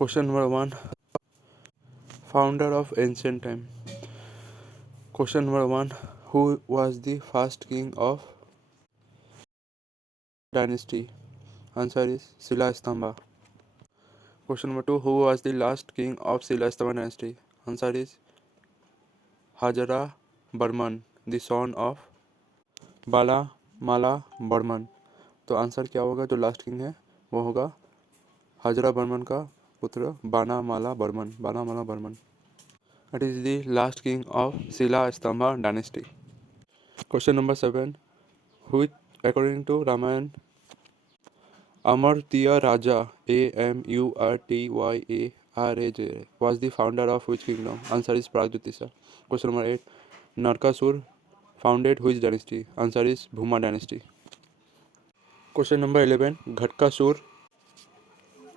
Question number 1. Founder of ancient time. Question number 1. Who was the first king of dynasty? Answer is Sila Stamba. Question number 2. Who was the last king of Sila Stamba dynasty? Answer is Hajara Barman, the son of बाला माला बर्मन. तो answer क्या होगा? जो last king है वो होगा हजरा बर्मन का पुत्र बाना माला Burman. It is the last king of Sila Stamba dynasty. Question number 7. Which, according to Ramayana, Amartya Raja Amurtyaraj was the founder of which kingdom? Answer is Pragjyotisa. Question number 8. Narkasur founded which dynasty? Answer is Bhuma dynasty. Question number 11.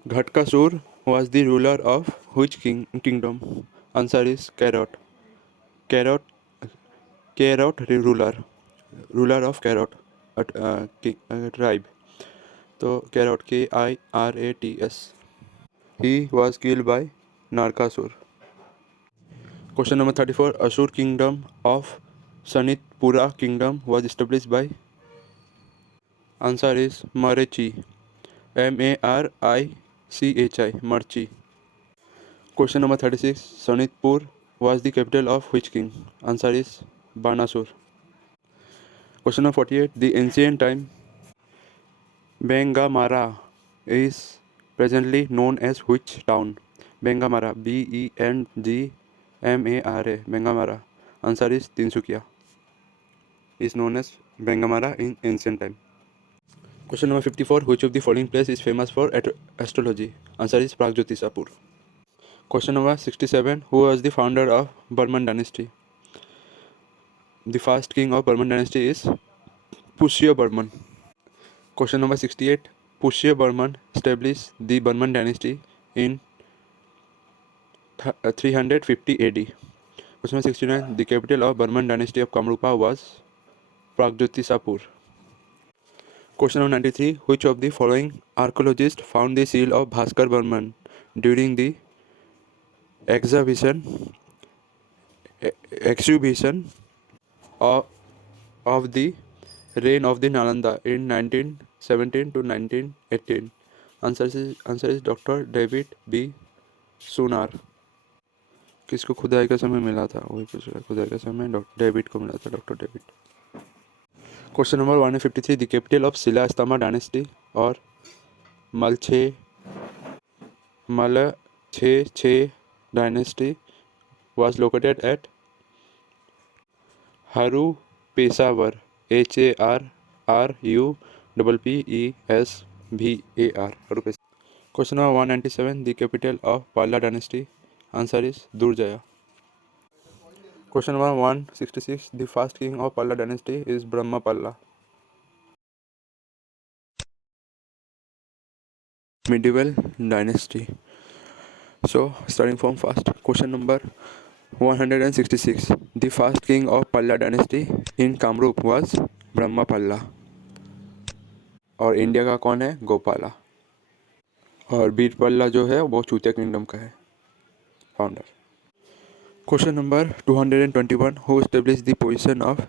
Ghatkasur was the ruler of which kingdom? Answer is Kerot ruler of Kerot tribe. So Kerot, Kirats. He was killed by Narkasur. Question number 34. Asur kingdom of Sanitpura kingdom was established by? Answer is Marichi. Marichi. Marchi. Question number 36. Sanitpur was the capital of which king? Answer is Banasur. Question number 48. The ancient time Bengamara is presently known as which town? Bengamara. Bengmara. Bengamara. Answer is Tinsukia. Is known as Bengamara in ancient time. Question number 54. Which of the following place is famous for astrology? Answer is Pragjyotisapur. Question number 67. Who was the founder of Burman dynasty? The first king of Burman dynasty is Pushya Burman. Question number 68. Pushya Burman established the Burman dynasty in 350 AD. Question number 69. The capital of Burman dynasty of Kamrupa was Pragjyotisapur. Question number 93. Which of the following archaeologists found the seal of Bhaskar Burman during the exhibition of the reign of the Nalanda in 1917 to 1918? Answer is Dr. David B. Sunar. किसको खुदाई का समय मिला था? वही पूछ रहा है. खुदाई का समय डेविड को मिला था. Doctor David. Question number 153. The capital of सिला स्तंभा डायनेस्टी और मलछे dynasty was located at Harupesawar. HARRUPPESVAR. Question number 197. The capital of Palla dynasty. Answer is Durjaya. Question number 166. The first king of Palla dynasty is Brahmapalla. Medieval dynasty. So starting from first. Question number 166. The first king of Palla dynasty in Kamrup was Brahmapalla. और India का कौन है? गोपाला. और बीरपल्ला जो है वो चूतिया kingdom का है founder. Question number 221. Who established the position of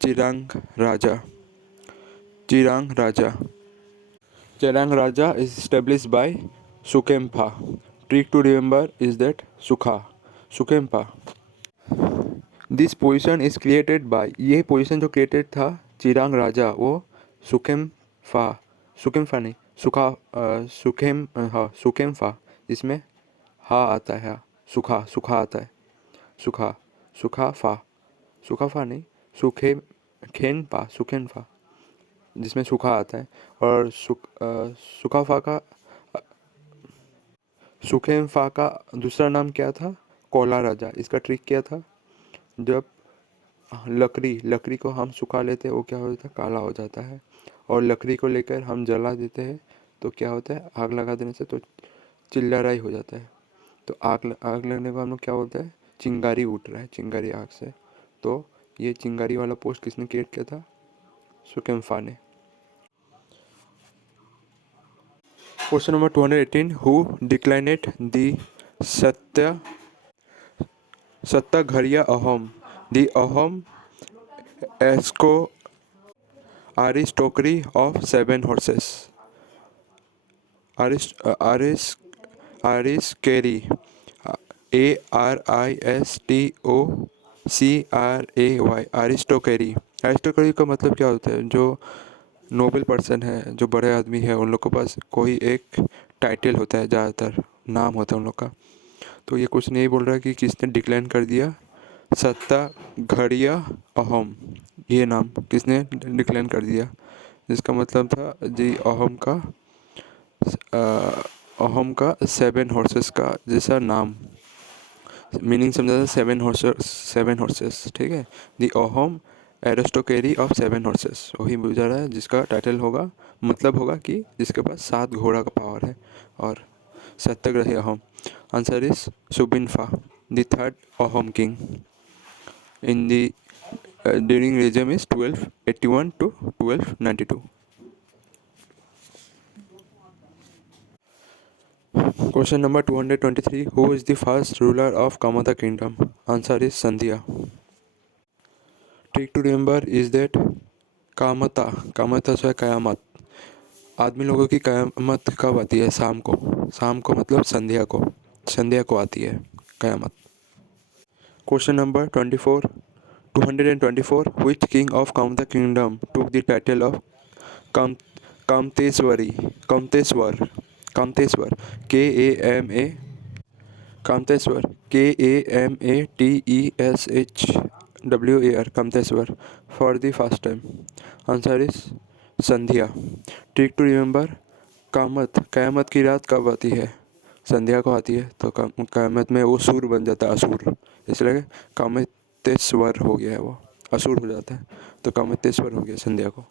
Chirang Raja is established by Sukempa. Trick to remember is that Sukempa. This position is created by, ये पोजीशन जो क्रिएटेड था चिरांग राजा वो सुखेम्फा नहीं सुखेम्फा, इसमें हा आता है, सुखा आता है, सुखाफा नहीं सुखेनफा जिसमें सुखा आता है. और सुखेम्फा का दूसरा नाम क्या था? कोला राजा. इसका ट्रिक क्या था? जब लकड़ी को हम सुखा लेते हैं वो क्या होता है? काला हो जाता है. और लकड़ी को लेकर हम जला देते हैं तो क्या होता है? आग लगा देने से तो चिल्लाराई हो जाता है. तो आग लगने को हम लोग क्या बोलते हैं? चिंगारी उठ रहा है, चिंगारी आग से. तो ये चिंगारी वाला पोस्ट किसने क्रिएट किया था? सुकेम्फा ने. Question number 218. Who declined the Satyagrahya Ahom? The Ahom aristocracy of 7 horses. Aristocracy. Aristocray. aristocracy. aristocracy का मतलब क्या होता है? जो नोबल पर्सन है, जो बड़े आदमी है, उन लोग के पास कोई एक टाइटल होता है, ज़्यादातर नाम होता है उन लोग का। तो ये कुछ नहीं बोल रहा कि किसने डिक्लाइन कर दिया सत्याग्रहया अहम, ये नाम किसने डिक्लाइन कर दिया, जिसका मतलब था जी अहम का 7 हॉर्सेस का जैसा नाम, मीनिंग समझा था 7 हॉर्सेस, ठीक है। दी अहम एरिस्टोक्रेसी ऑफ 7 हॉर्सेस, वही बुझा रहा है, जिसका टाइटल होगा, मतलब होगा कि जिसके पास 7 घोड़ा का पावर है। और सत्याग्रही अहम। आंसर इज सुबिनफा, द थर्ड अहम king in the during regime is 1281 to 1292. Question number 223. Who is the first ruler of Kamatha kingdom? Answer is Sandhya. Trick to remember is that Kamta से कयामत, आदमी लोगों की कयामत कब आती है? शाम को मतलब संध्या को आती है कयामत। Question number 224. Which king of Kamatha kingdom took the title of Kamteswar? Kamteswar, Kamateshwar, Kamteswar, for the first time. Answer is Sandhya. Trick to remember, कयामत की रात कब आती है? संध्या को आती है। तो कयामत में वो सूर बन जाता है, असुर, इसलिए कामतेश्वर हो गया है, वो असुर हो जाता है, तो कामतेश्वर हो गया संध्या को।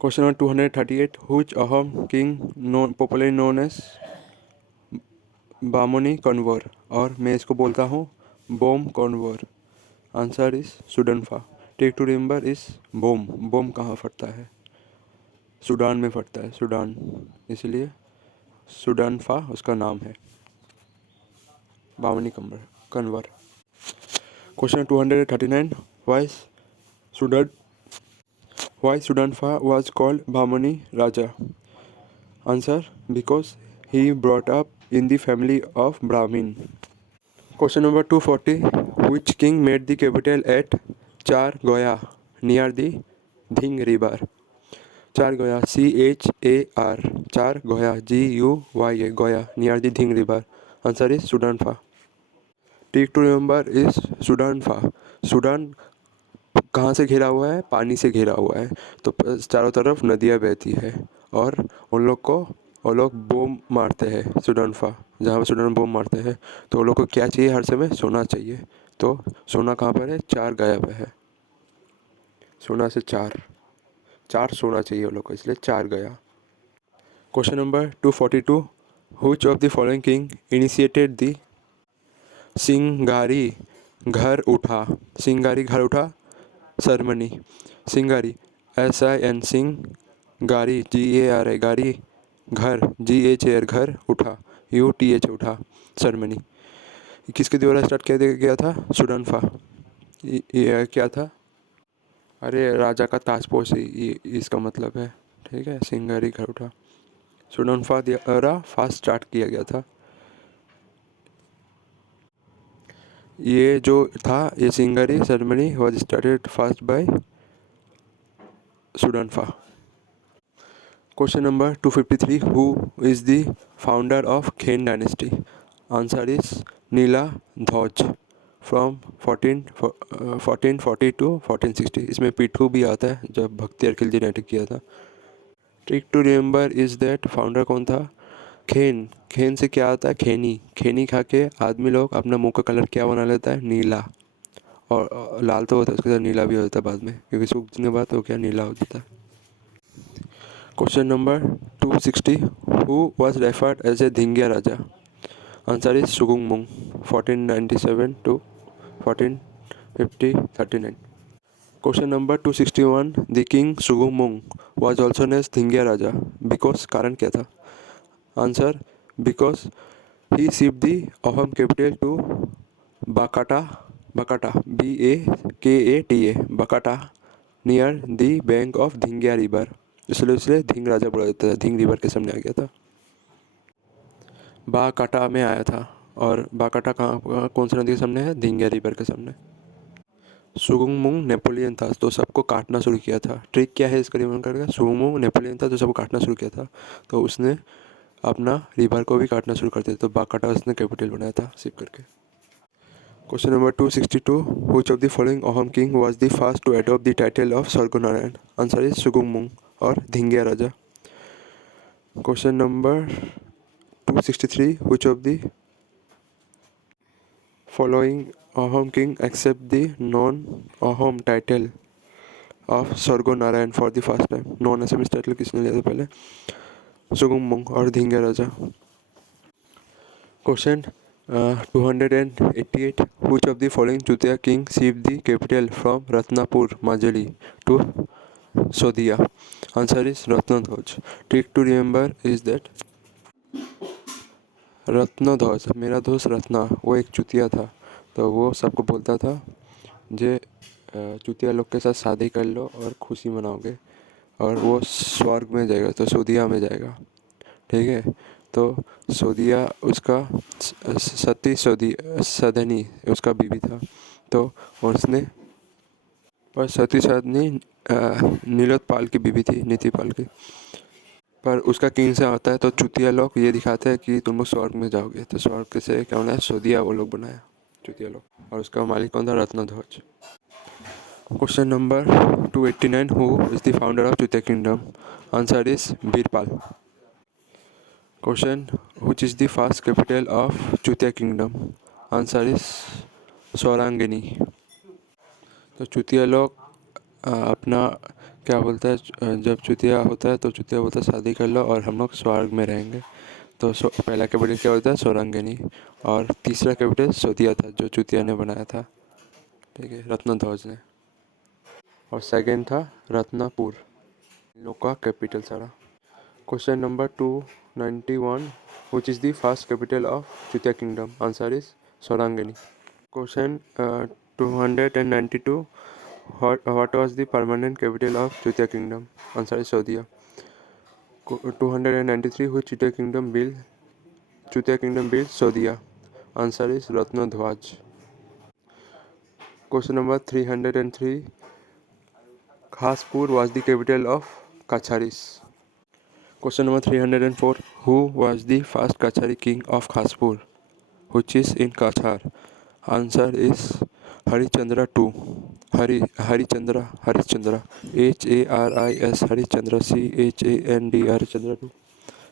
Question number 238. Which Ahom king popularly known as Bamuni Konwar, और मैं इसको बोलता हूँ बोम Konwar. Answer is Sudangpha. Trick to remember इस बोम कहाँ फटता है? सूडान में फटता है, सूडान, इसलिए सुडनफा उसका नाम है, Bamni Kanwar. Question 239. Why Sudanfa was called Bhamani Raja? Answer, because he brought up in the family of Brahmin. Question number 240. Which king made the capital at Chargoya near the Dhing river? Chargoya, Char, Chargoya, Guya, Goya, near the Dhing river. Answer is Sudanfa. Trick to remember is Sudanfa. Sudan कहाँ से घिरा हुआ है? पानी से घिरा हुआ है, तो चारों तरफ नदियाँ बहती है, और उन लोग बोम मारते हैं सुडनफा, जहाँ पर सुडन बोम मारते हैं, तो उन लोग को क्या चाहिए? हर समय सोना चाहिए। तो सोना कहाँ पर है? चार गया पे है, सोना से चार सोना चाहिए उन लोग को, इसलिए चार गया. Question number 242. Which of the following king initiated the सिंगारी घर उठा ceremony? सिंगारी, SIN, सिंगारी, GARI, गारी, घर, GHAR, घर, उठा, UTH, उठा, ceremony किसके द्वारा स्टार्ट किया गया था? सुडनफा. ये क्या था? अरे राजा का ताजपोश, इसका मतलब है, ठीक है, सिंगारी घर उठा, सुडनफा द्वारा फास्ट स्टार्ट किया गया था. ये जो था, ये Singari ceremony was started fast by Sudangpha. Question number 253. Who is the founder of Khen dynasty? Answer is Niladhwaj, from 1440 to 1460. इसमें पिट्ठू भी आता है, जब भक्ति अर्किल जी ने अटैक किया था. Trick to remember is that founder कौन था? खेन से क्या आता है? खेनी खा के आदमी लोग अपना मुंह का कलर क्या बना लेता है? नीला, और लाल तो होता है, उसके साथ नीला भी हो जाता है बाद में, क्योंकि सूखने के बाद तो क्या नीला हो जाता है. Question number 260. Who was referred as a Dihingia Raja? Answer is Suhungmung, 1497 to 1439. Question number 261, the king Suhungmung was also name Dihingia Raja because, कारण क्या था? Answer, because he shift the Ahom capital to Bakata, Bakata BAKATA, Bakata near the bank of Dihingia river, इसलिए धिंग राजा बोला जाता था, Dhing river के सामने आ गया था, बाकाटा में आया था। और बाकाटा कहाँ, कौन सी नदी के सामने है? धिंगिया रिवर के सामने। सुगुमुंग नेपोलियन था तो सबको काटना शुरू किया था। ट्रिक क्या है इसका रिमेंबर करके? सुगुमुंग नेपोलियन था तो सबको काटना शुरू किया था, तो उसने अपना रिवर को भी काटना शुरू कर दिया, तो बाकाटा उसने कैपिटल बनाया था शिप करके। Question number 262, which of the following Ahom king was the first to adopt the title of Swarganarayan? Answer is Suhungmung और Dihingia Raja. Question number 263, which of the following Ahom king accept the non-Ahom title of Sargonarayan for the first time? नॉन एसएमएस title किसने लिया था पहले? सुगुमुंग और Dihingia Raja. Question 288, which of the following Chutiya king shift the capital from Ratnapur Majeli to Sodhia? Answer is Ratnadhwaj. Trick to remember is that रत्नध्वज, मेरा दोस्त रत्ना, वो एक चुतिया था, तो वो सबको बोलता था जे चुतिया लोग के साथ शादी कर लो और खुशी मनाओगे और वो स्वर्ग में जाएगा, तो सोदिया में जाएगा। ठीक है, तो सोदिया उसका सती सदनी उसका बीवी था, तो उसने, पर सती सदनी नीलोत्पाल की बीवी थी, नीतिपाल की, पर उसका किंग से आता है, तो चुतिया लोग ये दिखाते हैं कि तुम लोग स्वर्ग में जाओगे, तो स्वर्ग से क्या बनाया? सोदिया वो लोग बनाया, चुतिया लोग, और उसका मालिक कौन था? Ratnadhwaj. Question number 289, who is the founder of Chutiya kingdom? Answer is Birpal. Question, which is the first capital of Chutiya kingdom? Answer is Saurangini. तो चुतिया लोग अपना क्या बोलता है, जब चुतिया होता है तो चुतिया बोलता है शादी कर लो और हम लोग स्वर्ग में रहेंगे, तो पहला कैपिटल क्या होता है? सौरांगिनी, और तीसरा कैपिटल सोदिया था जो चुतिया ने बनाया था, ठीक है, रत्नध्वज ने, और सेकंड था रत्नापुर, इन लोग का कैपिटल सारा। Question number 291, which is the first capital of Chutiya kingdom? Answer is Saurangini. Question 292, what was the permanent capital of Chutiya kingdom? Answer is Sodhia. 293, which Chutiya kingdom built Sodhia? Answer is Ratnadhwaj. Question number 303, Khaspur was the capital of Kacharis. Question number 304, who was the first Kachari king of Khaspur, which is in Kachar? Answer is Harichandra II. Harichandra HARIS Harichandra CHAND Harichandra II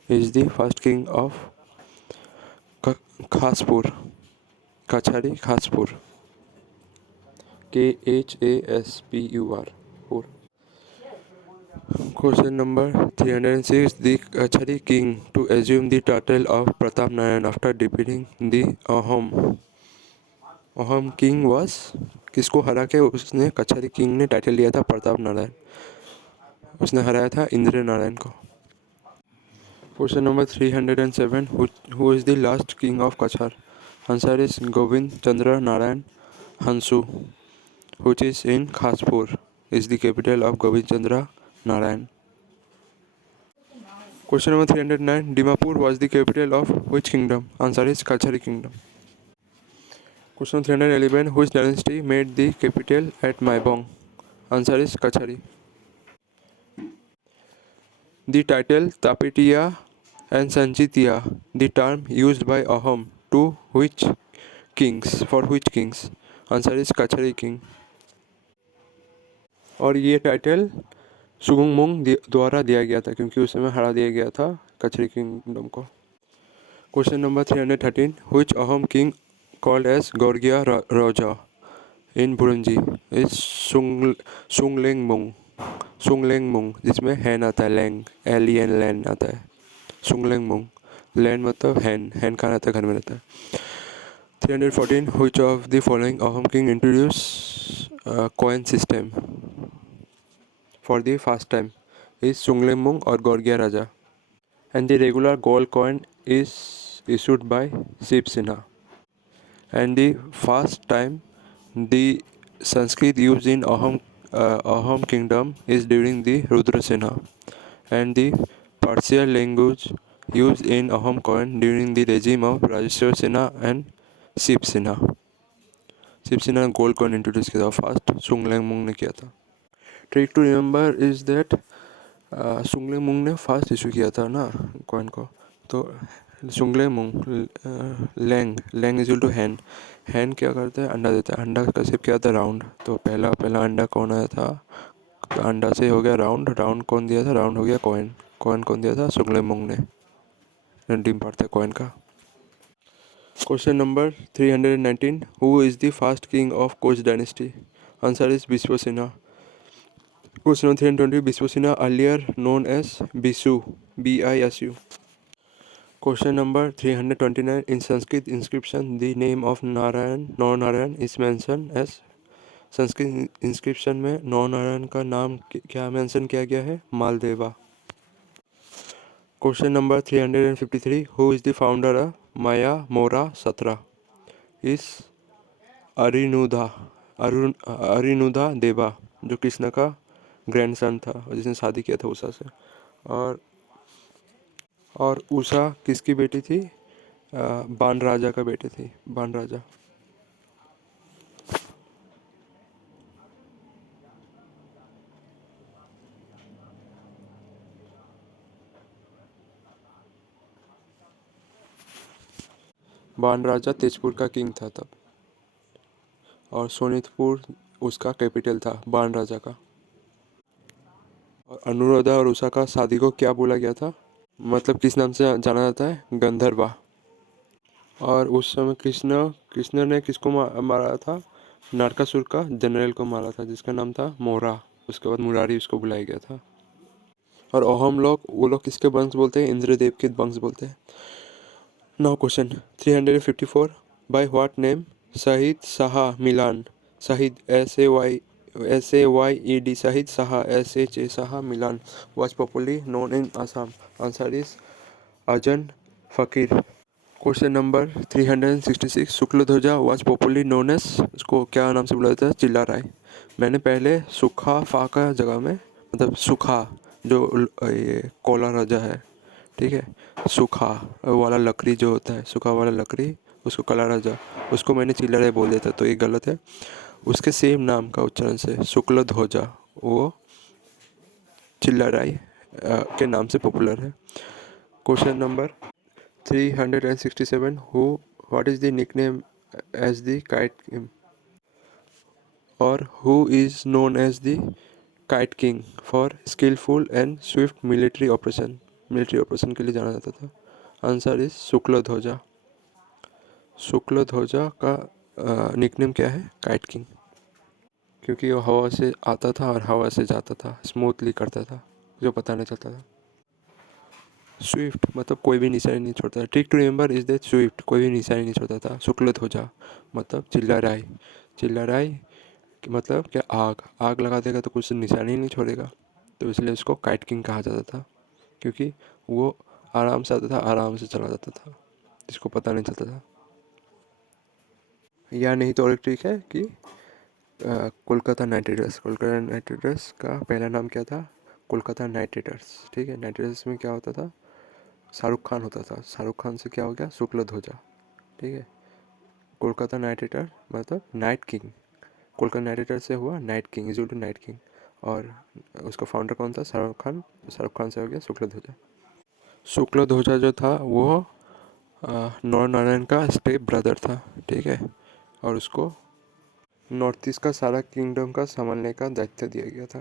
is the first king of Khaspur, Kachari Khaspur, KHASPUR. Question number 306, the Kachari king to assume the title of Pratap Narayan after defeating the Ahom king was, किसको हरा के उसने कचहरी king ने title लिया था? प्रताप नारायण, उसने हराया था इंद्र नारायण को। Question number 307, who is the last king of Cachar? Answer is Govind Chandra Narayan Hansu, which is in Khaspur, is the capital of Govind Chandra Narayan. Question number 309, Dimapur was the capital of which kingdom? Answer is Kachari kingdom. Question 311, which dynasty made the capital at Maibong? Answer is Kachari. The title Tapitiya and Sanchitiya, the term used by Ahom to which kings? For which kings? Answer is Kachari king. और ये title सुगुमुंग द्वारा दिया गया था क्योंकि उस समय हरा दिया गया था कचरी किंगडम को। Question number 313, which Ahom king called as Gargaya Roja in बुरुंजी is सुंगलेंगमुंग, जिसमें हैन आता है, लैंग LEN लैंड आता है, सुंगलेंगमुंग, लैंड मतलब हैन कहाँ रहता है? घर में रहता है। 314, which of the following Ahom king introduce coin system for the first time is Sunglemung or Gorgia Raja, and the regular gold coin is issued by Shiv Sinha. And the first time the Sanskrit used in Ahom kingdom is during the Rudra Sinha, and the Persian language used in Ahom coin during the regime of Rajeshwar Sinha and Shiv Sinha. Shiv Sena ने gold coin introduce किया था, first सुंगलेमुंग ने किया था. Trick to remember is that Suklenmung ने first issue किया था ना कॉइन को. तो सुंगलेमुंग लैंग लैंग इज टू हैन. हैन क्या करता है, अंडा देता है. अंडा का शेप क्या था, राउंड. तो पहला अंडा कौन आया था, अंडा से हो गया राउंड. राउंड कौन दिया था, राउंड हो गया कॉइन. कॉइन कौन दिया था, सुंगलेमुंग ने. रिडीम पार्ट था कॉइन का. Question number 319. Who is the first king of Koch dynasty? Answer is Biswasinha. Question number 320. Biswasinha, earlier known as Bisu, Bisu. Question number 329. In Sanskrit inscription, the name of Narayan is mentioned as. Sanskrit inscription में नौ-नारायण का नाम क्या mention किया गया है, मालदेवा. Question number 353. Who is the founder of Maya Mora Satra? Is अरिनुदा देवा, जो कृष्ण का ग्रैंडसन था जिसने शादी किया था उषा से. और उषा किसकी बेटी थी, बाण राजा का बेटी थी, बाण राजा. बाण राजा तेजपुर का किंग था तब, और सोनितपुर उसका कैपिटल था बाण राजा का. और अनुराधा और उषा का शादी को क्या बोला गया था, मतलब किस नाम से जाना जाता है, गंधर्वा. और उस समय कृष्ण ने किसको मारा था, नरकासुर का जनरल को मारा था जिसका नाम था मोरा. उसके बाद मुरारी उसको बुलाया गया था. और अहोम लोग, वो लोग किसके वंश बोलते हैं, इंद्रदेव के वंश बोलते हैं. Now question 354. By what name शहीद शाह मिलान, शहीद SAYED शहीद Shah SHA Shah Milan was popularly known in Assam? Answer is अजन फकीर. Question number 366. शुक्लध्वजा was popularly known as, उसको क्या नाम से बुलाया जाता है, चिल्ला राय. मैंने पहले सूखा फाका जगह में, मतलब सूखा जो ये कोला राजा है, ठीक है, सूखा वाला लकड़ी जो होता है, सूखा वाला लकड़ी, उसको कला राजा, उसको मैंने चिल्ला राय बोल दिया था, तो ये गलत है. उसके सेम नाम का उच्चारण से शुक्लध्वजा, वो चिल्ला राय के नाम से पॉपुलर है. Question number 367. What is the nickname as the Kite King? Or who is known as the Kite King for skillful and swift military operation? Military operation के लिए जाना जाता था. Answer is शुक्लध्वजा. शुक्लध्वजा का निकनेम क्या है, काइट किंग, क्योंकि वो हवा से आता था और हवा से जाता था, स्मूथली करता था, जो पता नहीं चलता था. स्विफ्ट मतलब कोई भी निशानी नहीं छोड़ता था. Trick to remember is that swift, कोई भी निशानी नहीं छोड़ता था. शुक्लध्वजा मतलब चिल्ला राय. चिल्ला राय मतलब क्या, आग लगा देगा तो कुछ निशानी ही नहीं छोड़ेगा, तो इसलिए उसको काइट किंग कहा जाता था, क्योंकि वो आराम से आता था, आराम से चला जाता था, जिसको पता नहीं चलता था. या नहीं तो और एक ट्रिक है कि कोलकाता नाइट राइडर्स का पहला नाम क्या था, कोलकाता नाइट राइडर्स. ठीक है, नाइट राइडर्स में क्या होता था, शाहरुख खान होता था. शाहरुख खान से क्या हो गया, शुक्लध्वजा. ठीक है, कोलकाता नाइट राइडर मतलब knight king. Kolkata knight rider से हुआ knight king, is to knight king. और उसका फाउंडर कौन था, शाहरुख खान. शाहरुख खान से हो गया शुक्लध्वजा. शुक्लध्वजा जो था वो नर नारायण का स्टेप ब्रदर था. ठीक है, और उसको नॉर्थ ईस्ट का सारा किंगडम का संभालने का दायित्व दिया गया था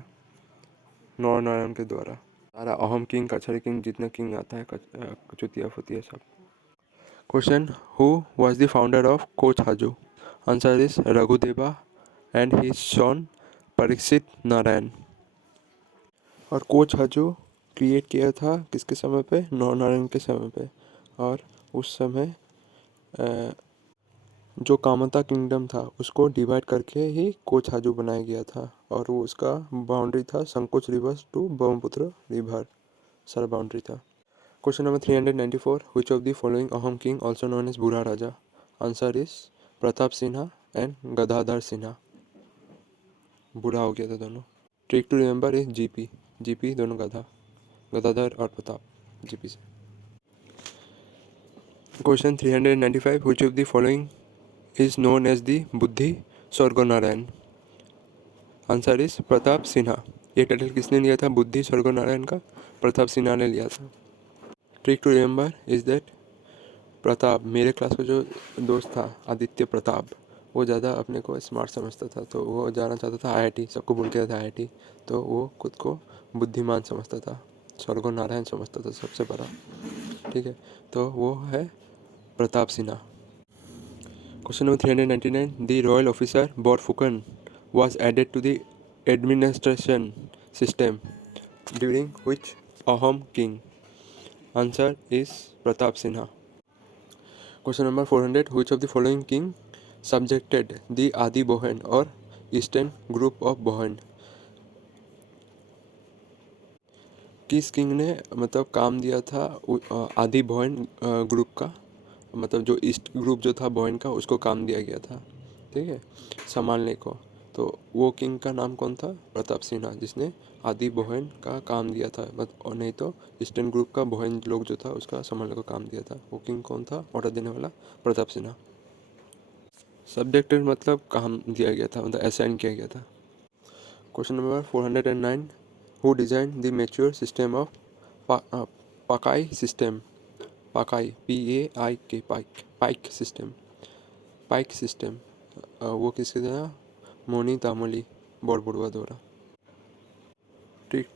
नर नारायण के द्वारा. सारा अहम किंग, कछरी किंग, जितने किंग आता है, चुतिया फुतिया सब. Question, who was the founder of Koch Hajo? Answer is Raghudev and his son Parikshit Narayan. और कोच हाजू क्रिएट किया था किसके समय पे, नर नारायण के समय पे. और उस समय जो कामता किंगडम था उसको डिवाइड करके ही कोछाजू बनाया गया था और वो उसका बाउंड्री था Sankosh river to Brahmaputra river, सारा बाउंड्री था। Question number 394, which of the following Ahom king also known as Burha Raja? Answer is Pratap Sinha and Gadadhar Sinha. बूढ़ा हो गया था दोनों। Trick to remember is GP, GP दोनों गधा, गदाधर और प्रताप, जीपी से। Question 395, which of the following is known as the Buddhi Swarganarayan? Answer is Pratap Sinha. ये टाइटल किसने लिया था बुद्धि स्वर्गनारायण का? प्रताप सिन्हा ने लिया था। Trick to remember is that Pratap, मेरे क्लास का जो दोस्त था आदित्य प्रताप, वो ज़्यादा अपने को स्मार्ट समझता था, तो वो जाना चाहता था आईआईटी, सबको बोल के था आईआईटी, तो वो खुद को बुद्धिमान समझता था, स्वर्गो नारायण समझता था सबसे बड़ा। ठीक है, तो वो है Pratap Sinha. Question number 399, the royal officer Borphukan was added to the administration system during which Ahom king? Answer is Pratap Sinha. Question number 400, which of the following king subjected the Adi Bohan or eastern group of Bohan? किस king ने मतलब काम दिया था आदि Bohn group का, मतलब जो ईस्ट ग्रुप जो था बोहन का उसको काम दिया गया था, ठीक है, संभालने को। तो वो किंग का नाम कौन था? प्रताप सिन्हा, जिसने आदि बोहन का काम दिया था, और नहीं तो ईस्टर्न ग्रुप का बोहन लोग जो था उसका संभालने को काम दिया था। वो किंग कौन था? ऑर्डर देने वाला प्रताप सिन्हा। सब्जेक्टेड मतलब काम दिया गया था, मतलब असाइन किया गया था। Question number 409, who design the mature system of Paik system? Paik, PAIK, Paik system, Paik system, वो किसके द्वारा? मोनी तामोली बोरबुड़वा द्वारा। ठीक।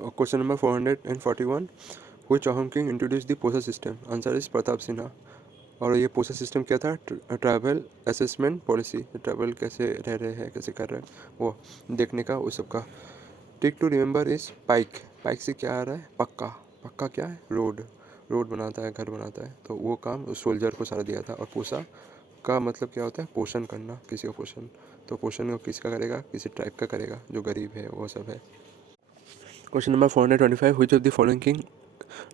Question number 441, which Ahom king introduce the Posa system? Answer is Pratap Sinha. और ये पोसा सिस्टम क्या था? ट्रैवल असेसमेंट पॉलिसी, ट्रैवल कैसे रह रहे हैं, कैसे कर रहे हैं, वो देखने का, वो सब का। टिक टू रिमेंबर इज पाइक, पाइक से क्या आ रहा है? पक्का, पक्का क्या है? रोड, रोड बनाता है, घर बनाता है, तो वो काम उस सोल्जर को सारा दिया था। और पोसा का मतलब क्या होता है? पोषण करना, किसी का पोषण, तो पोषण किसका करेगा? किसी ट्राइब का करेगा, जो गरीब है, वो सब है। Question number 425, which of the following king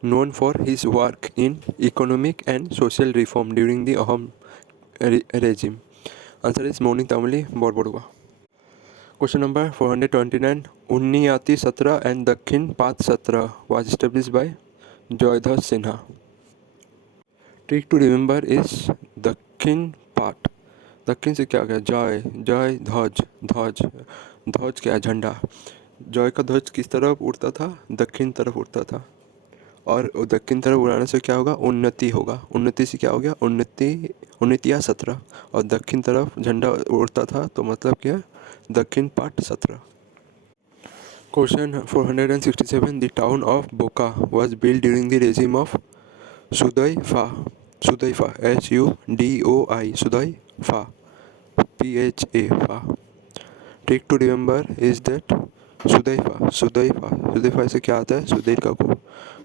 known for his work in economic and social reform during the Ahom regime? Answer is Moni Tamali Borbodua. Question number 429, Unniyati Satra and Dakhin Path Satra was established by Joydhar Sinha. Trick to remember is Dakhin Path. दक्षिण से क्या गया? जय, जय ध्वज, ध्वज, ध्वज क्या? झंडा। जय का ध्वज किस तरफ उड़ता था? दक्षिण तरफ उड़ता था। और दक्षिण तरफ उड़ाने से क्या होगा? उन्नति होगा। उन्नति से क्या हो गया? उन्नति, उन्नतिया 17। और दक्षिण तरफ झंडा उड़ता था, तो मतलब क्या? Dakshinpat 17। Question 467, the town of Boka was build during the regime of Sudaipha, Sudaipha SUDOI, Sudaipha PHA फा। Trick to remember is that Sudaipha, Sudaipha, Sudaipha से क्या आता है? सुधीर काकू,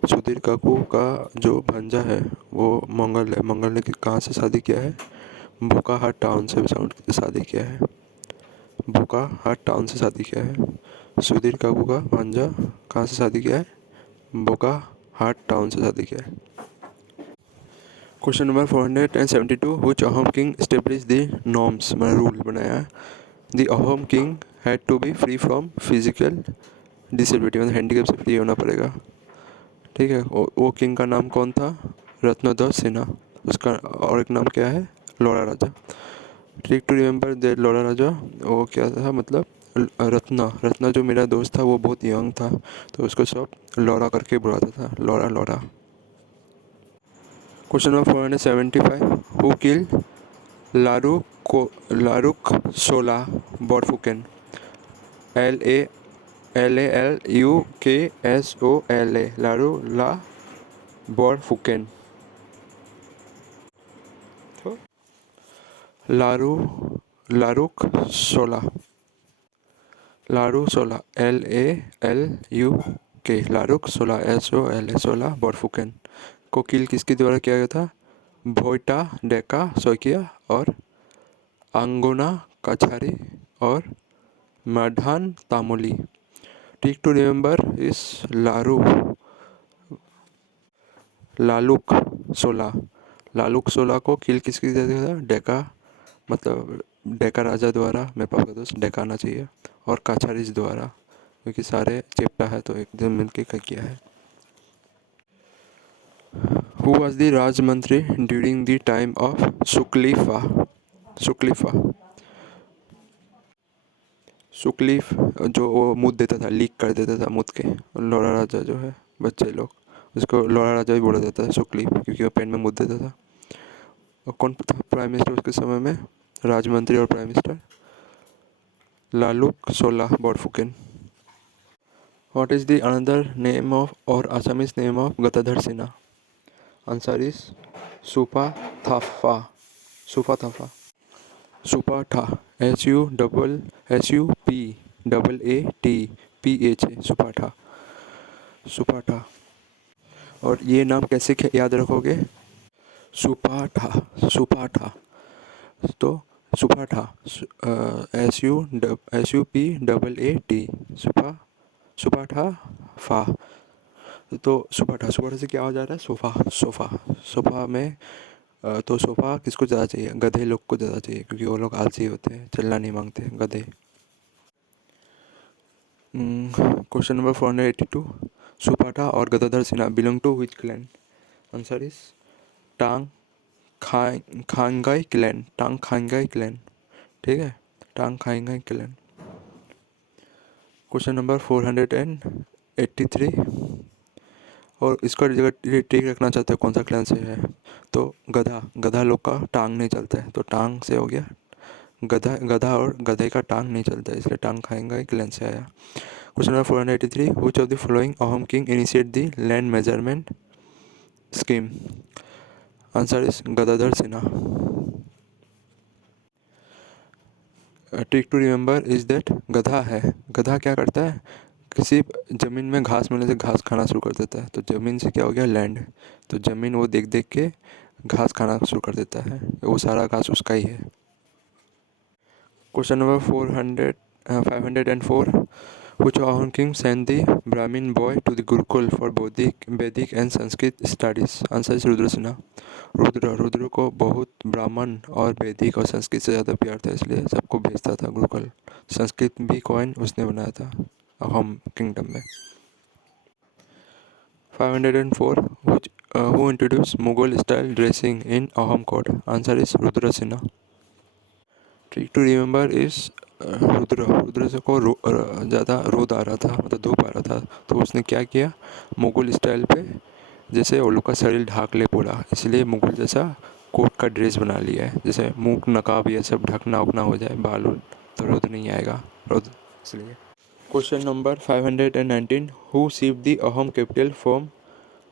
सुधीर काकू का जो भांजा है वो मंगल है। मंगल ने कहाँ से शादी किया है? बोकाहाट टाउन से शादी किया है, बोकाहाट टाउन से शादी किया है। सुधीर काकू का भांजा कहाँ से शादी किया है? बोकाहाट टाउन से शादी किया है। Question number 472, which Ahom king establish the norms, मतलब रूल बनाया? The Ahom king had to be free from physical disability, मतलब हैंडीकैप से फ्री होना पड़ेगा, ठीक है। वो किंग का नाम कौन था? रत्नोदर सिन्हा। उसका और एक नाम क्या है? लोरा राजा। ट्रिक टू रिमेंबर दैट लोरा राजा, वो क्या था मतलब? रत्ना, रत्ना जो मेरा दोस्त था वो बहुत यंग था, तो उसको सब लोरा करके बुलाता था, लोरा लोरा। क्वेश्चन नंबर 475, हु किल लारुक सोला बोरफुकेन? LALUKSOLA, लारू ला बोरफुकेन। लारू, लारुक सोला, लारू सोला LALUK, लारुक सोला SOLA, सोला बोरफुकेन को किल किसके द्वारा किया गया था? भोइटा डेका सोकिया और आंगोना कछारी और मधान तामोली। ट्रिक टू रिमेंबर इस लालुक सोला। लालुक सोला को किल किसकी दिया था? डेका, मतलब डेका राजा द्वारा, मेरे पापा का दोस्त डेका आना चाहिए, और काछारिस द्वारा, क्योंकि सारे चेप्टा है तो एक दिन मिलके किया है। Who was the Rajmantri during the time of Sukhlipha? सुकलीफ जो वो मुद देता था, लीक कर देता था मुद के, लोरा राजा जो है, बच्चे लोग, उसको लोरा राजा भी बोला जाता है सुकलीफ, क्योंकि वो पेन में मुद देता था। और कौन था प्राइम मिनिस्टर उसके समय में? राजमंत्री और prime minister Laluk Sola Borphukan. What is the another name of और Assamese name of Gadadhar Sinha? Answer is Supatpha. Supatpha, SUPAAT Supatpha. और ये नाम कैसे याद रखोगे? सुपाठा। तो सुपाठा, SUPAAT सुपाठा फा। तो सुपाठा से क्या हो जा रहा है? सोफा में तो सोफा किसको ज़्यादा चाहिए? गधे लोग को ज़्यादा चाहिए, क्योंकि वो लोग आलसी होते हैं, चलना नहीं मांगते, गधे। क्वेश्चन नंबर 482, सुपाठा और Gadadhar Sinha belong to which clan? Answer is Tungkhungia clan. ठीक है, टांग खांगाई क्लैन। क्वेश्चन नंबर 483, और इसका ठीक रखना चाहते हो कौन सा क्लैन से है? तो गधा लोग का टांग नहीं चलता है, तो टांग से हो गया। गधा और गधे का टांग नहीं चलता है, इसलिए टांग खाएंगा एक क्लैन से आया। Question number 483, which of the following Ahom king initiate the land measurement scheme? Answer is Gadadhar Sinha. Trick to remember is that गधा क्या करता है? किसी ज़मीन में घास मिलने से घास खाना शुरू कर देता है, तो ज़मीन से क्या हो गया? लैंड। तो ज़मीन वो देख देख के घास खाना शुरू कर देता है, वो सारा घास उसका ही है। Question number 504, which Ahom king sent the Brahmin boy to the Gurukul for Vedic and Sanskrit studies? Answer is Rudra Sinha. Rudra को बहुत ब्राह्मण और वैदिक और संस्कृत से ज़्यादा प्यार था, इसलिए सबको भेजता था गुरुकुल। संस्कृत भी कॉइन उसने बनाया था अहोम किंगडम में। 504, who introduced Mughal style dressing in Ahom court? Answer is Rudra Sinha. Trick to remember is Rudra से को ज़्यादा रोद आ रहा था, मतलब धूप आ रहा था, तो उसने क्या किया? मुगल स्टाइल पे जैसे वो लोग का शरीर ढाक ले पूरा, इसलिए मुगल जैसा कोट का ड्रेस बना लिया है, जैसे मुंह नकाब ये सब ढकना उकना हो जाए, बाल तो रोद नहीं आएगा, रोद इसलिए। Question number 519, who shift the Ahom capital from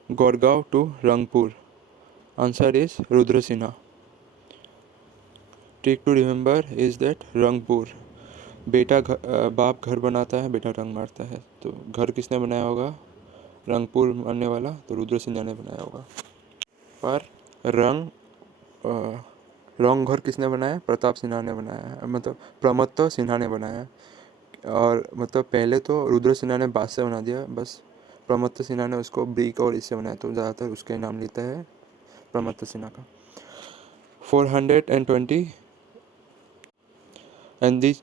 Garhgaon to Rangpur? Answer is Rudra Sinha. Trick to remember is that Rangpur. बाप घर बनाता है, बेटा रंग मारता है, तो घर किसने बनाया होगा? रंगपुर मारने वाला तो रुद्र सिन्हा ने बनाया होगा। पर रंग घर किसने बनाया? प्रताप सिन्हा ने बनाया है, मतलब प्रमत्त सिन्हा ने बनाया है। और मतलब पहले तो रुद्र सिन्हा ने बांस से बना दिया, बस प्रमत्त सिन्हा ने उसको ब्रिक और इससे बनाया, तो ज़्यादातर उसके नाम लेता है प्रमत्त सिन्हा का। 420, and the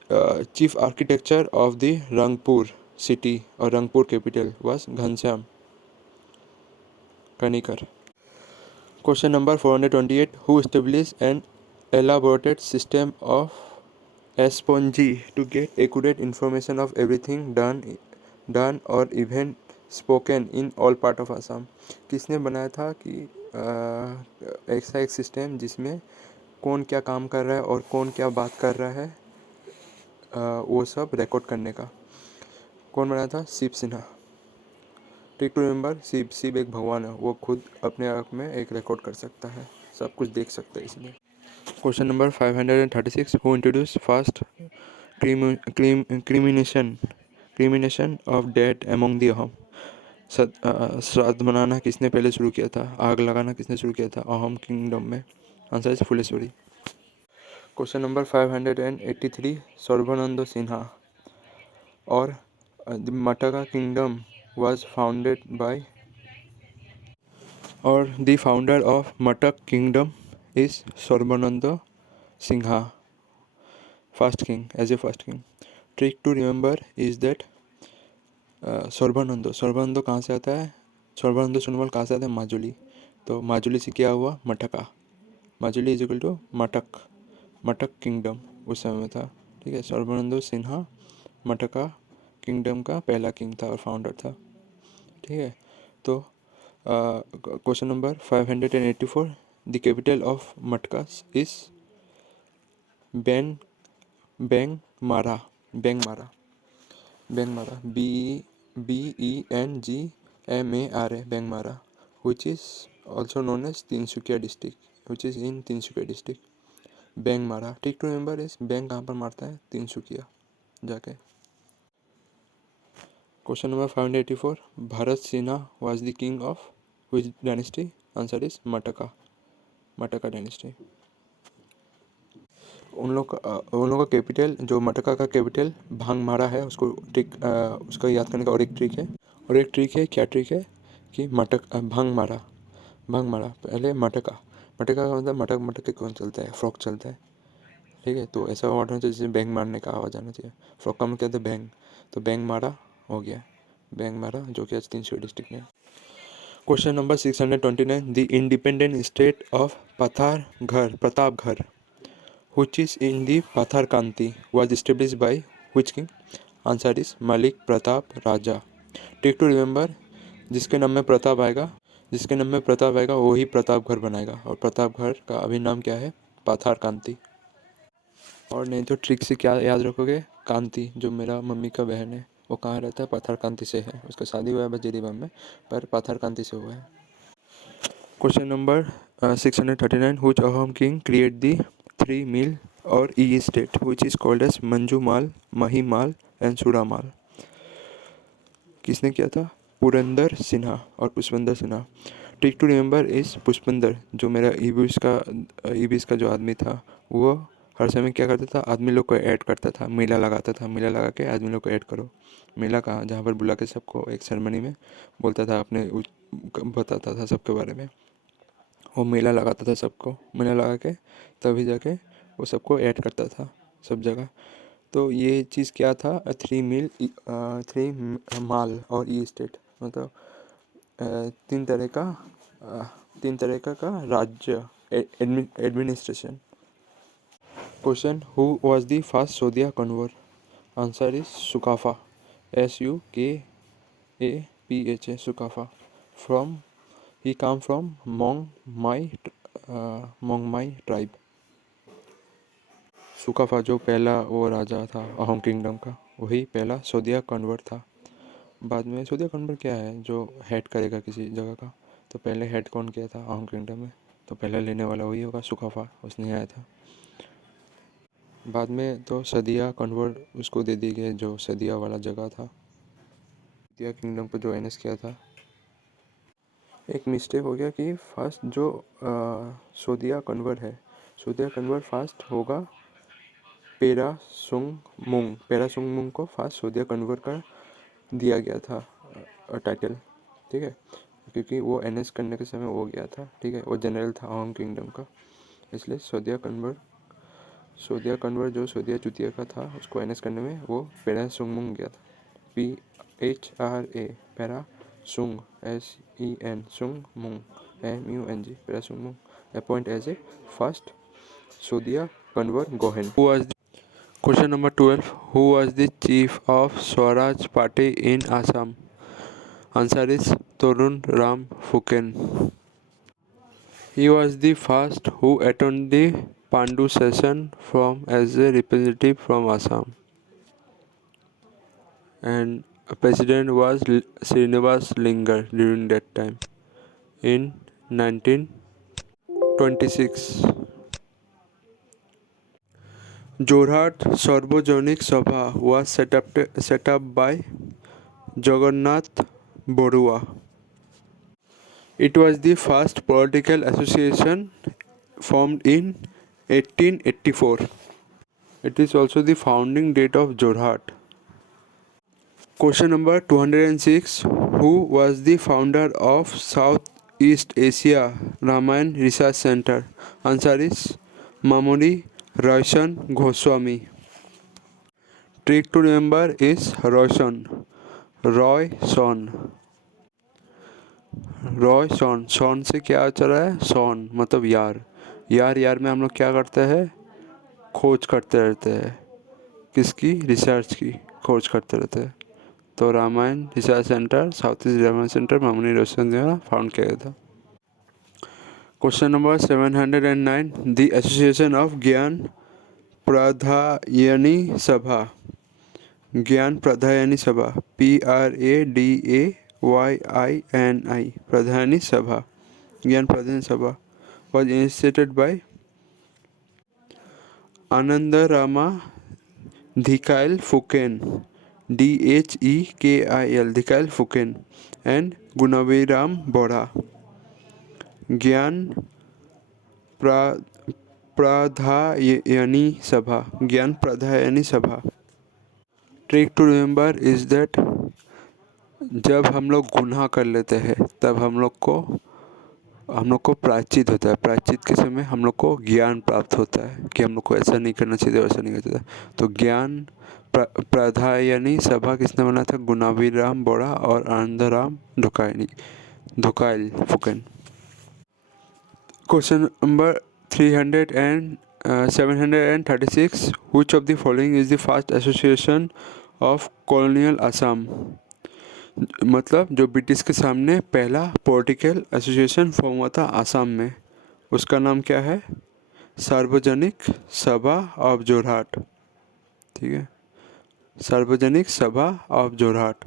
chief architecture of the Rangpur city or Rangpur capital was Ghanshyam Kanikar. Question number 428, who established an elaborated system of espionage to get accurate information of everything done or even spoken in all part of Assam? किसने बनाया था कि ऐसा एक system जिसमें कौन क्या काम कर रहा है और कौन क्या बात कर रहा है, वो सब रिकॉर्ड करने का? कौन बनाया था? Shiv Sinha. Trick to remember, Shiv एक भगवान है, वो खुद अपने आप में एक रिकॉर्ड कर सकता है, सब कुछ देख सकता है इसलिए। Question number 536, who introduce first क्रिमिनेशन of death among the Ahom? श्राद्ध मनाना किसने पहले शुरू किया था, आग लगाना किसने शुरू किया था अहोम किंगडम में? Answer is Phuleshwari. Question number 583, Sarbananda Sinha और द मटका kingdom was founded by, or the founder of Matak kingdom is Sarbananda Singha, first king, as a first king. Trick to remember is that Sarbananda कहाँ से आता है? सर्बानंद सोनोवाल कहाँ से आता है? माजुली। तो माजुली से क्या हुआ? मटका। माजुली इज इक्वल टू मटक। मटक किंगडम उस समय में था। ठीक है, सर्बानंद सिन्हा मटका किंगडम का पहला किंग था और फाउंडर था। ठीक है, तो question number 584, the capital of Mataks is Bengmara. Bengmara, Bengmara, BENGMARA, Bengmara, which is also known as Tinsukia district, which is in Tinsukia district. Bengmara, trick to remember is bank कहाँ पर मारता है? तिनसुकिया जाके। Question number 584, Bharat Sinha was the king of which dynasty? Answer is मटका, मटका dynasty. उन लोग का कैपिटल, जो मटका का कैपिटल भांगमारा है, उसको उसका याद करने का और एक ट्रिक है। क्या ट्रिक है कि भांगमारा, पहले मटका का मतलब मटक मटक के कौन चलता है? फ्रॉक चलता है। ठीक है, तो ऐसा वर्ड होना चाहिए जैसे बैंग मारने का आवाज़ आना चाहिए। फ्रॉक का मतलब क्या था? बैंग, तो बैंग मारा हो गया, बैंग मारा, जो कि आज तीनसुकिया डिस्ट्रिक्ट में। Question number 629, the independent state of Pratapgarh which is in the Patharkanti was established by which king? Answer is Malik Pratap Raja. Take to remember, जिसके नाम में प्रताप आएगा वही प्रतापगढ़ बनाएगा, और प्रतापगढ़ का अभी नाम क्या है? पाथारकांति। और नहीं तो ट्रिक से क्या याद रखोगे? कांति, जो मेरा मम्मी का बहन है, वो कहाँ रहता है? पाथारकांति से है। उसका शादी हुआ है बजीरीबाग में, पर पाथारकांति से हुआ है। Question number 639, which Ahom king create the 3 mill or e-state which is called as Manjumal, Mahimal and Suramal? किसने किया था? पुरंदर सिन्हा और Pushpendra Sinha. Trick to remember is Pushpendra, जो मेरा ईबीएस का जो आदमी था, वो हर समय क्या करता था? आदमी लोग को ऐड करता था, मेला लगाता था, मेला लगा के आदमी लोग को ऐड करो। मेला कहाँ? जहाँ पर बुला के सबको एक सेरेमनी में बोलता था, अपने बताता था सबके बारे में। वो मेला लगाता था, सबको मेला लगा के तभी जाके वो सबको ऐड करता था सब जगह। तो ये चीज़ क्या था? 3 माल और ई स्टेट, मतलब 3 तरह का राज्य, administration. Question, who was the first Sadiya Konwar? Answer is Sukapha, SUKAPHA, Sukapha. From He come from Mongmai tribe. Sukapha जो पहला वो राजा था अहोम किंगडम का, वही पहला सोदिया कन्वर्ट था। बाद में सोदिया कन्वर्ट क्या है? जो हेड करेगा किसी जगह का। तो पहले हेड कौन किया था अहोम किंगडम में? तो पहला लेने वाला वही होगा, सुकाफा, उसने आया था। बाद में तो सदिया कन्वर्ट उसको दे दी गई, जो सदिया वाला जगह था। सदिया किंगडम को जो एनएस किया था। एक मिस्टेक हो गया कि फर्स्ट जो सोदिया कन्वर्ट है, सोदिया कन्वर्ट फास्ट होगा पेरासुंगमुंग को फास्ट सोदिया कन्वर्ट का दिया गया था टाइटल। ठीक है, क्योंकि वो एनएस करने के समय वो गया था। ठीक है, वो जनरल था अहोम किंगडम का, इसलिए सोदिया कन्वर्ट जो सोदिया चुतिया का था, उसको एनएस करने में वो पेरासुंगमुंग गया था। PHRA पेरा सुंग, SEN सुंग मुंग, MUNG, पेरासुंगमुंग, appoint as a first Sadiya Konwar Gohain. Question number 12, who was the chief of Swaraj party in Assam? Answer is Tarun Ram Phukan. He was the first who attended the Pandu session as a representative from Assam, and president was Srinivas Lingar during that time in 1926. Jorhat Sarvajanik Sabha was set up by Jagannath Borua. It was the first political association formed in 1884. It is also the founding date of Jorhat. Question number 206. Who was the founder of Southeast Asia Ramayana Research Center? Answer is Mamuri Roshan Goswami. Trick to remember is Roshan. Roy Son. Roy son. Son से क्या चला है? Sworn मतलब यार. यार यार में हम लोग क्या करते हैं? खोज करते रहते हैं. किसकी? रिसर्च की खोज करते रहते हैं. तो Ramayan research centre, south east Ramayan centre Mamoni Raisom द्वारा फाउंड किया गया था. Question number 709. The association of Gyan Pradayini सभा. ज्ञान प्रदायनी सभा PRADAYINI प्रधानी सभा, ज्ञान प्रधानी सभा was initiated by आनंदरामा धिकायल फुकेन DHEKIL धिकायल फुकेन and गुणवीराम बोरा. ज्ञान प्रदायनी सभा, Gyan Pradayini Sabha. Trick to remember is that जब हम लोग गुनाह कर लेते हैं तब हम लोग को प्रायश्चित होता है. प्रायश्चित के समय हम लोग को ज्ञान प्राप्त होता है कि हम लोग को ऐसा नहीं करना चाहिए, वैसा नहीं करना चाहिए. तो ज्ञान प्रदायनी सभा किसने बनाया था? गुणवीराम बोरा और Anandaram Dhekial Phukan. Question number 736. Which of the following is the first association of colonial Assam? मतलब जो ब्रिटिश के सामने पहला पॉलिटिकल एसोसिएशन फॉर्म हुआ था आसाम में, उसका नाम क्या है? सार्वजनिक सभा ऑफ जोरहाट. ठीक है, सार्वजनिक सभा of Jorhat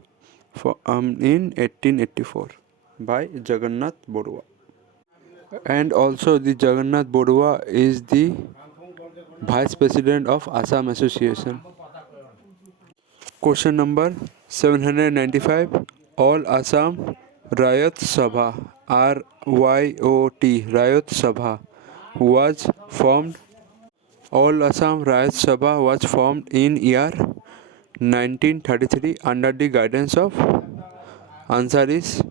in 1884 by Jagannath Barua. And also the Jagannath Borua is the Vice President of Assam Association. Question number 795. All Assam Rayot Sabha RYOT Rayot Sabha was formed. All Assam Rayot Sabha was formed in year 1933 under the guidance of. Answer is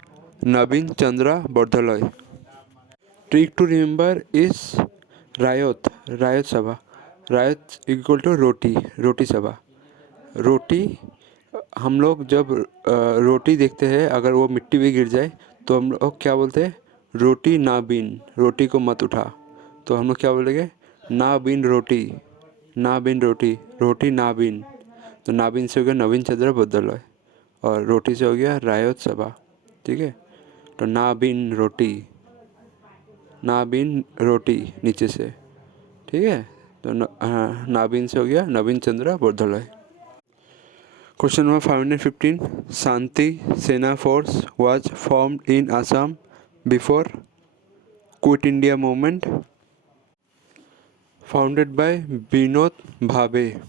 Nabin Chandra Bordoloi. Trick to remember is रायत. रायत सभा. रायत equal to रोटी. रोटी सभा. रोटी हम लोग जब रोटी देखते हैं, अगर वो मिट्टी में गिर जाए तो हम लोग क्या बोलते हैं? रोटी ना बीन. रोटी को मत उठा. तो हम लोग क्या बोलेंगे? ना बीन रोटी. ना बीन रोटी. रोटी ना बीन. तो ना बीन से हो गया नवीन चंद्र बदलॉय और रोटी से हो गया रायत सभा. ठीक है, तो ना बीन रोटी. नाबिन रोटी नीचे से. ठीक है, तो नाबिन से हो गया नवीन चंद्र बोरदलोय. Question number 515. शांति सेना force was formed in Assam before quit India movement. Founded by Vinod भावे.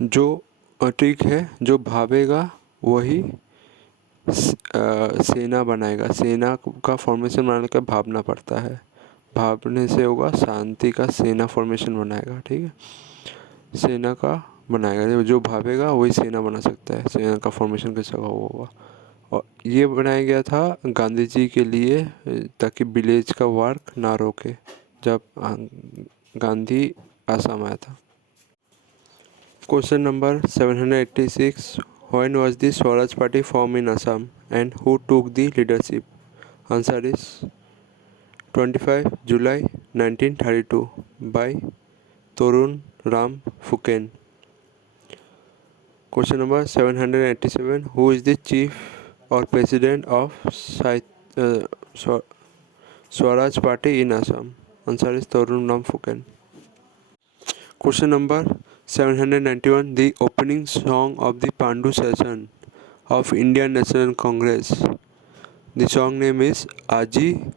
जो ठीक है, जो भावेगा वही सेना बनाएगा. सेना का फॉर्मेशन बनाने का भावना पड़ता है. भावने से होगा शांति का सेना फॉर्मेशन बनाएगा. ठीक है, सेना का बनाएगा. जो भावेगा वही सेना बना सकता है. सेना का फॉर्मेशन कैसा होगा? और ये बनाया गया था गांधी जी के लिए ताकि विलेज का वर्क ना रोके जब गांधी आसाम आया था. Question number 786. When was the Swaraj Party formed in Assam and who took the leadership? Answer is 25 July 1932 by Torun Ram Fuken. Question number 787. Who is the chief or president of Swaraj Party in Assam? Answer is Torun Ram Fuken. Question number 791. The opening song of the Pandu session of Indian National Congress. The song name is Aji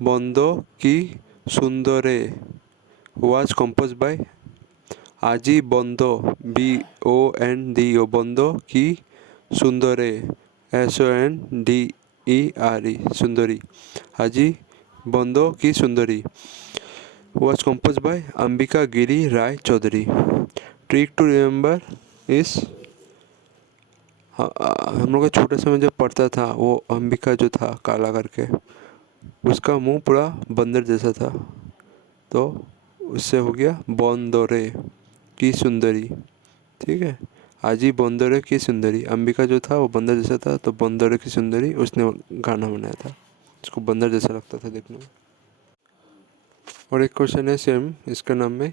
Bondo Ki Sundore. Was composed by Aji Bondo BONDO Bondo Ki Sundari SONDERE Sundari. हाजी बंदो की Sundari was composed by Ambika Giri Rai Chaudhary. Trick to remember is हम लोग का छोटे समय जब पढ़ता था वो अंबिका जो था काला करके उसका मुंह पूरा बंदर जैसा था, तो उससे हो गया बंदरे की सुंदरी। ठीक है, आजी बंदरे की सुंदरी। अंबिका जो था वो बंदर जैसा था, तो बंदरे की सुंदरी उसने गाना बनाया था, उसको बंदर जैसा लगता था देखने में। और एक क्वेश्चन है सेम इसका नाम में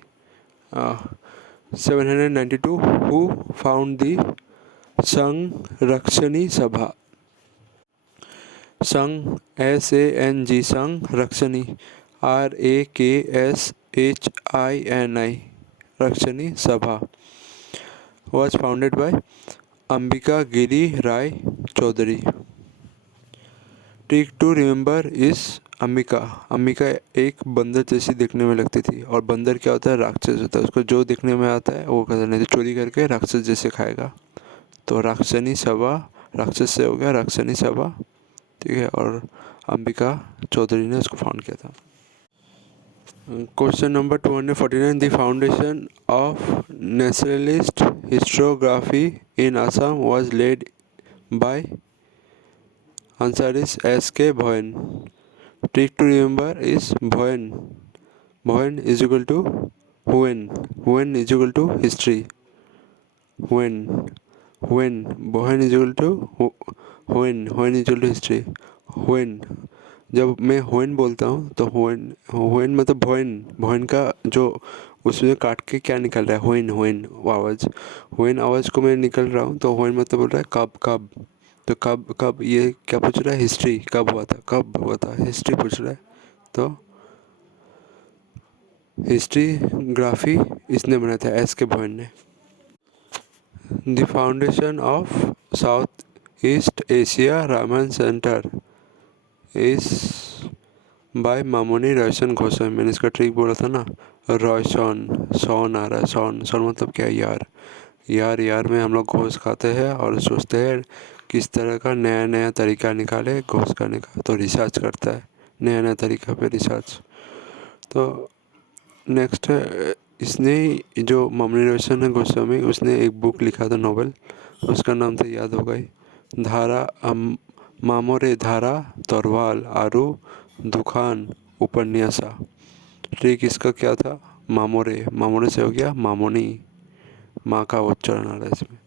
792 हु फाउंड दी संरक्षणी सभा। संघ SANG संघ रक्षणी RAKSHINI रक्षणी सभा was founded by Ambika Giri Rai Chaudhary. Trick to remember is Ambika एक बंदर जैसी दिखने में लगती थी, और बंदर क्या होता है, राक्षस होता है। उसको जो दिखने में आता है वो करता नहीं, तो चोरी करके राक्षस जैसे खाएगा। तो राक्षनी सभा, राक्षस से हो गया राक्षनी सभा। ठीक है, और अंबिका चौधरी ने उसको फाउंड किया था। Question number 249 the foundation of nationalist histography in Assam was led by. Answer is SK Bhuyan. Trick to remember is Bhuyan. Bhuyan is equal to हुएन इज इक्वल टू हिस्ट्री। हुएन भोयन इज इक्वल टू हुएन इज इक्वल टू हिस्ट्री। हुएन, जब मैं when बोलता हूँ तो when मतलब भोयन का जो उसमें काट के क्या निकल रहा है, हुएन हुएन आवाज़ को मैं निकल रहा हूँ, तो हुएन मतलब बोल रहा है कब। तो कब ये क्या पूछ रहा है, हिस्ट्री कब हुआ था, हिस्ट्री पूछ रहा है। तो हिस्ट्रीग्राफी इसने बनाया था SK भोयन ने। The foundation of South East Asia Ramayan centre is by Mamoni Raisom Goswami. मैंने इसका ट्रिक बोला था ना, सॉन आ रहा है, सॉन मतलब क्या है, यार में हम लोग घोष खाते हैं और सोचते हैं किस तरह का नया तरीका निकाले घोष खाने का, तो रिसर्च करता है नया तरीका पे रिसर्च। तो नेक्स्ट है, इसने जो मामोनी रॉयसन गोस्वामी उसने एक बुक लिखा था नॉवेल, उसका नाम तो याद होगा ही, मामोरे धारा तोरवाल आरु दुखान उपन्यासा। ट्रिक इसका क्या था, मामोरे से हो गया मामोनी, माँ का उच्चारण आ रहा है इसमें।